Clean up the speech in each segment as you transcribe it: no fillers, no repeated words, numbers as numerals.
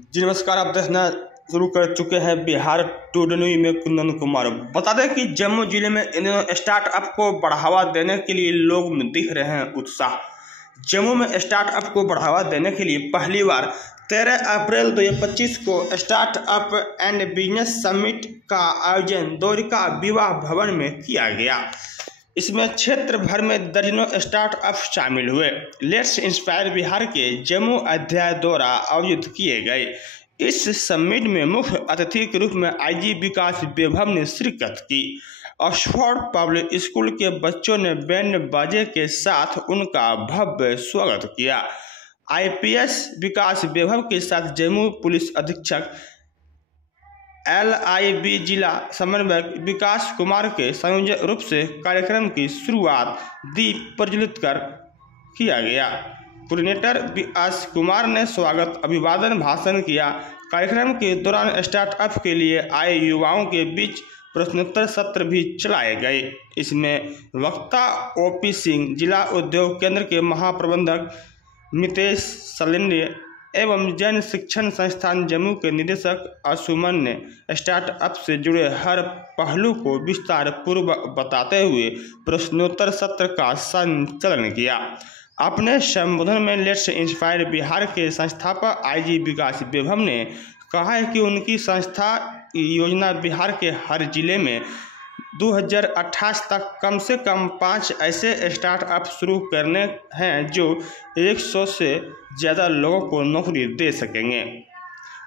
जी नमस्कार। आप देखना शुरू कर चुके हैं बिहार टुडे न्यूज में कुंदन कुमार। बता दें कि जम्मू जिले में इन दिनों स्टार्टअप को बढ़ावा देने के लिए लोग में दिख रहे हैं उत्साह। जम्मू में स्टार्टअप को बढ़ावा देने के लिए पहली बार 13 अप्रैल 2025 को स्टार्टअप एंड बिजनेस समिट का आयोजन द्वारिका विवाह भवन में किया गया। इसमें क्षेत्र भर में दर्जनों स्टार्टअप शामिल हुए। लेट्स इंस्पायर बिहार के जम्मू अध्याय द्वारा आयोजित किए गए इस समिट में मुख्य अतिथि के रूप में आईजी विकास वैभव ने शिरकत की। ऑक्सफोर्ड पब्लिक स्कूल के बच्चों ने बैंड बाजे के साथ उनका भव्य स्वागत किया। आईपीएस विकास वैभव के साथ जम्मू पुलिस अधीक्षक LIB जिला समन्वयक विकास कुमार के संयोजक रूप से कार्यक्रम की शुरुआत दीप प्रज्वलित कर किया गया। कोऑर्डिनेटर विकास कुमार ने स्वागत अभिवादन भाषण किया। कार्यक्रम के दौरान स्टार्टअप के लिए आए युवाओं के बीच प्रश्नोत्तर सत्र भी चलाए गए। इसमें वक्ता OP सिंह, जिला उद्योग केंद्र के महाप्रबंधक मितेश सलिंडे एवं जन शिक्षण संस्थान जम्मू के निदेशक असुमन ने स्टार्टअप से जुड़े हर पहलू को विस्तार पूर्वक बताते हुए प्रश्नोत्तर सत्र का संचालन किया। अपने संबोधन में लेट्स इंस्पायर बिहार के संस्थापक आईजी विकास वैभव ने कहा है कि उनकी संस्था योजना बिहार के हर जिले में 2028 तक कम से कम 5 ऐसे स्टार्टअप शुरू करने हैं जो 100 से ज़्यादा लोगों को नौकरी दे सकेंगे।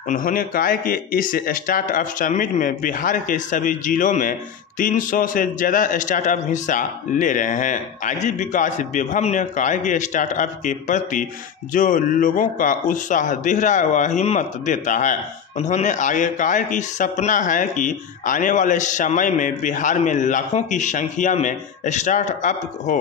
उन्होंने कहा कि इस स्टार्टअप समिट में बिहार के सभी जिलों में 300 से ज़्यादा स्टार्टअप हिस्सा ले रहे हैं। आईजी विकास वैभव ने कहा कि स्टार्टअप के प्रति जो लोगों का उत्साह दिख रहा है वह हिम्मत देता है। उन्होंने आगे कहा कि सपना है कि आने वाले समय में बिहार में लाखों की संख्या में स्टार्टअप हो,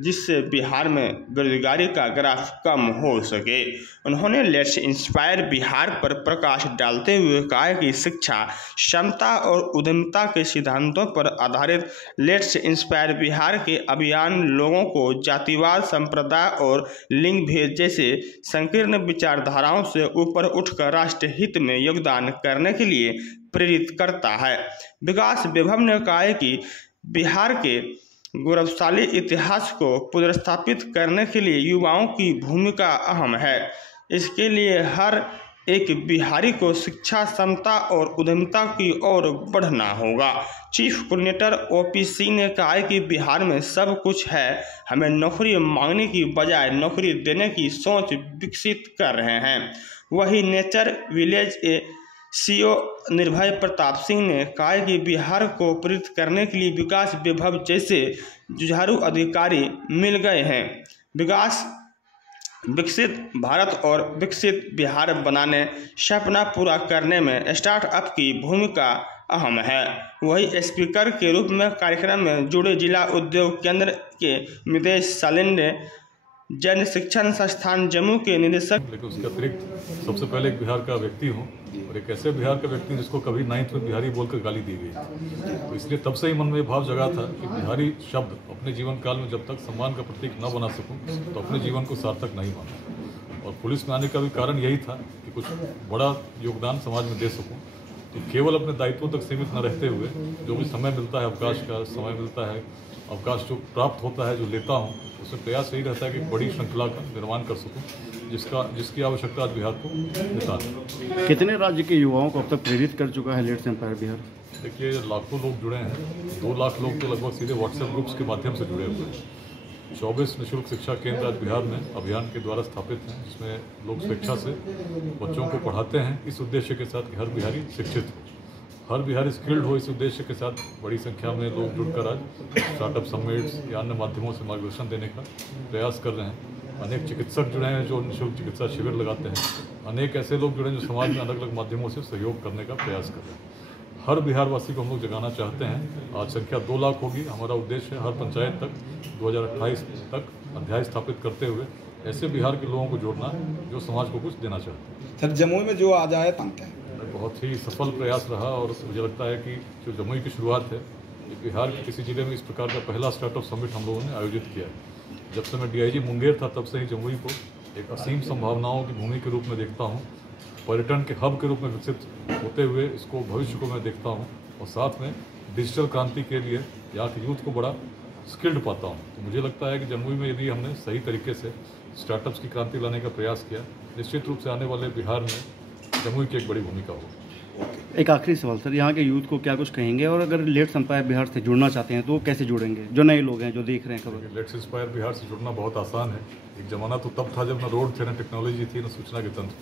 जिससे बिहार में बेरोजगारी का ग्राफ कम हो सके। उन्होंने लेट्स इंस्पायर बिहार पर प्रकाश डालते हुए कहा कि शिक्षा, क्षमता और उद्यमिता के सिद्धांतों पर आधारित लेट्स इंस्पायर बिहार के अभियान लोगों को जातिवाद, संप्रदाय और लिंग भेद जैसे संकीर्ण विचारधाराओं से ऊपर उठकर राष्ट्र हित में योगदान करने के लिए प्रेरित करता है। विकास वैभव ने कहा कि बिहार के गौरवशाली इतिहास को पुनर्स्थापित करने के लिए युवाओं की भूमिका अहम है। इसके लिए हर एक बिहारी को शिक्षा, क्षमता और उद्यमिता की ओर बढ़ना होगा। चीफ कोऑर्डिनेटर OP सिंह ने कहा कि बिहार में सब कुछ है, हमें नौकरी मांगने की बजाय नौकरी देने की सोच विकसित कर रहे हैं। वही नेचर विलेज CEO निर्भय प्रताप सिंह ने कहा कि बिहार को प्रेरित करने के लिए विकास वैभव जैसे जुझारू अधिकारी मिल गए हैं। विकसित भारत और विकसित बिहार बनाने सपना पूरा करने में स्टार्टअप की भूमिका अहम है। वही स्पीकर के रूप में कार्यक्रम में जुड़े जिला उद्योग केंद्र के मितेश सलिंडे, जन शिक्षण संस्थान जम्मू के निदेशक। लेकिन उसके अतिरिक्त सबसे पहले एक बिहार का व्यक्ति हूँ और एक ऐसे बिहार का व्यक्ति जिसको कभी 9th में बिहारी बोलकर गाली दी गई, तो इसलिए तब से ही मन में भाव जगा था कि बिहारी शब्द अपने जीवन काल में जब तक सम्मान का प्रतीक न बना सकूं तो अपने जीवन को सार्थक नहीं माना। और पुलिस में आने का भी कारण यही था कि कुछ बड़ा योगदान समाज में दे सकूँ। तो केवल अपने दायित्वों तक सीमित न रहते हुए जो भी समय मिलता है, अवकाश का समय मिलता है, अवकाश जो प्राप्त होता है, जो लेता हूँ, उसमें प्रयास यही रहता है कि बड़ी श्रृंखला का निर्माण कर सकूं, जिसकी आवश्यकता आज बिहार को नितांत है। कितने राज्य के युवाओं को अब तक प्रेरित कर चुका है लेट्स इंस्पायर बिहार? देखिए, लाखों लोग जुड़े हैं। 2 लाख लोग तो लगभग सीधे व्हाट्सएप ग्रुप्स के माध्यम से जुड़े हुए हैं। 24 निःशुल्क शिक्षा केंद्र आज बिहार में अभियान के द्वारा स्थापित हैं, जिसमें लोग स्वेच्छा से बच्चों को पढ़ाते हैं इस उद्देश्य के साथ कि हर बिहारी शिक्षित हो, हर बिहारी स्किल्ड हो। इस उद्देश्य के साथ बड़ी संख्या में लोग जुड़कर आज स्टार्टअप समिट्स या अन्य माध्यमों से मार्गदर्शन देने का प्रयास कर रहे हैं। अनेक चिकित्सक जुड़े हैं जो निःशुल्क चिकित्सा शिविर लगाते हैं। अनेक ऐसे लोग जुड़े हैं जो समाज में अलग अलग माध्यमों से सहयोग करने का प्रयास कर रहे हैं। हर बिहारवासी को हम लोग जगाना चाहते हैं। आज संख्या 2 लाख होगी। हमारा उद्देश्य है हर पंचायत तक 2028 तक अध्याय स्थापित करते हुए ऐसे बिहार के लोगों को जोड़ना जो समाज को कुछ देना चाहते हैं। सर, जमुई में जो आज आए तंग है बहुत ही सफल प्रयास रहा और मुझे लगता है कि जो जमुई की शुरुआत है, बिहार के किसी जिले में इस प्रकार का पहला स्टार्टअप समिट हम लोगों ने आयोजित किया है। जब से मैं DIG मुंगेर था तब से ही जमुई को एक असीम संभावनाओं की भूमि के रूप में देखता हूँ पर्यटन के हब के रूप में विकसित होते हुए इसको भविष्य को मैं देखता हूँ, और साथ में डिजिटल क्रांति के लिए यहाँ के यूथ को बड़ा स्किल्ड पाता हूँ। तो मुझे लगता है कि जमुई में यदि हमने सही तरीके से स्टार्टअप्स की क्रांति लाने का प्रयास किया, निश्चित रूप से आने वाले बिहार में जमुई की एक बड़ी भूमिका होगी। एक आखिरी सवाल सर, यहाँ के यूथ को क्या कुछ कहेंगे, और अगर लेट्स एम्पायर बिहार से जुड़ना चाहते हैं तो वो कैसे जुड़ेंगे, जो नए लोग हैं जो देख रहे हैं खबर? लेट्स इंस्पायर बिहार से जुड़ना बहुत आसान है। एक ज़माना तो तब था जब ना रोड थे, ना टेक्नोलॉजी थी, ना सूचना के तंत्र।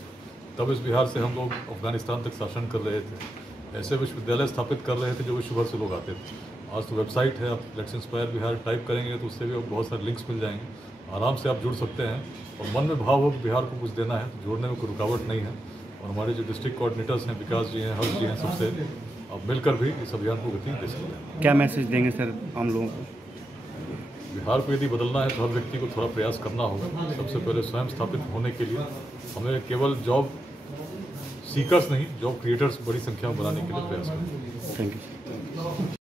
तब इस बिहार से हम लोग अफगानिस्तान तक शासन कर रहे थे, ऐसे विश्वविद्यालय स्थापित कर रहे थे जो विश्व भर से लोग आते थे। आज तो वेबसाइट है, आप लेट्स इंस्पायर बिहार टाइप करेंगे तो उससे भी बहुत सारे लिंक्स मिल जाएंगे, आराम से आप जुड़ सकते हैं। और मन में भाव हो कि बिहार को कुछ देना है, तो जोड़ने में कोई रुकावट नहीं है। और हमारे जो डिस्ट्रिक्ट कोऑर्डिनेटर्स हैं, विकास जी हैं, हर्ष जी हैं, सबसे अब मिलकर भी इस अभियान को गति दे सकते हैं। क्या मैसेज देंगे सर आम लोगों को? बिहार को यदि बदलना है तो हर व्यक्ति को थोड़ा प्रयास करना होगा। सबसे पहले स्वयं स्थापित होने के लिए हमें केवल जॉब सीकर्स नहीं, जॉब क्रिएटर्स बड़ी संख्या में बनाने के लिए प्रयास करें। Thank you.